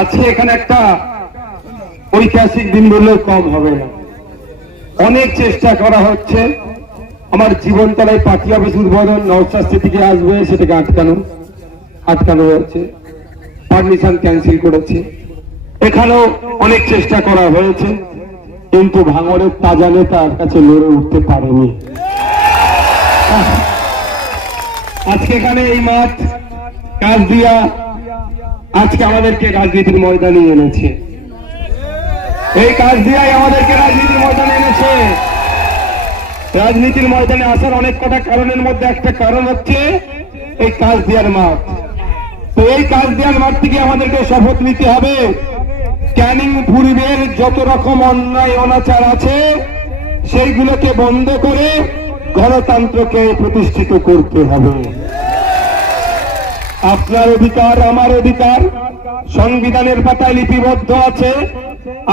আজকে এখানে একটা ঐতিহাসিক দিন বললেও কম হবে না। অনেক চেষ্টা করা হচ্ছে আমার জীবনতলায় পার্টি অফিস উদ্বোধন নওশাদ সিদ্দিকী আসবে, সেটাকে আটকানো হয়েছে, পারমিশন ক্যান্সেল করেছে। এখানেও অনেক চেষ্টা করা হয়েছে, কিন্তু ভাঙড়ের তাজা নেতার কাছে লড়ে উঠতে পারেনি। আজকে এখানে এই মাঠ কাজ দিয়া আজকে আমাদেরকে রাজনীতির ময়দানে এনেছে, এই কাজ দিয়াই আমাদেরকে রাজনীতির ময়দানে এনেছে। রাজনীতির ময়দানে আসার অনেক কটা কারণের মধ্যে একটা কারণ হচ্ছে এই কাজ দিয়ার মাঠ। তো এই কাজ দিয়ার মাঠ থেকে আমাদেরকে শপথ নিতে হবে, ক্যানিং পূর্বের যত রকম অন্যায় অনাচার আছে সেইগুলোকে বন্ধ করে গণতন্ত্রকে প্রতিষ্ঠিত করতে হবে। আপনার অধিকার, আমার অধিকার সংবিধানের পাতায় লিপিবদ্ধ আছে।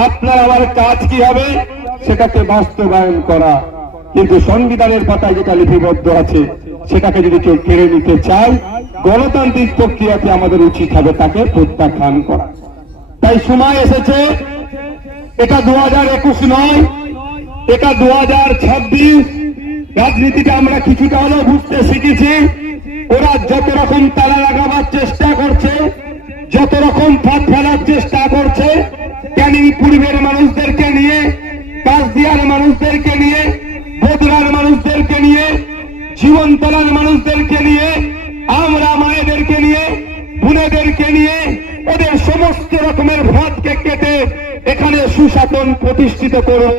আপনার আমার কাজ কি হবে সেটাকে বাস্তবায়ন করা, কিন্তু সংবিধানের পাতায় যেটা লিপিবদ্ধ আছে সেটাকে যদি কেউ কেড়ে নিতে চায়, গণতান্ত্রিক প্রক্রিয়াতে আমাদের উচিত হবে তাকে প্রত্যাখ্যান করা। তাই সময় এসেছে, এটা 2021 নয়, এটা 2026। রাজনীতিটা আমরা কিছুটা হলেও বুঝতে শিখেছি। ওরা যত রকম তালা লাগাবার চেষ্টা করছে, যত রকম ফাঁদ ফেলার চেষ্টা করছে, ক্যানিং পূর্বের মানুষদেরকে নিয়ে, কাজদিয়ার মানুষদেরকে নিয়ে, বদরার মানুষদেরকে নিয়ে, জীবনতলার মানুষদেরকে নিয়ে, আমরা মায়েদেরকে নিয়ে, বোনেদেরকে নিয়ে, ওদের সমস্ত রকমের ফাঁদকে কেটে এখানে সুশাসন প্রতিষ্ঠিত করবে।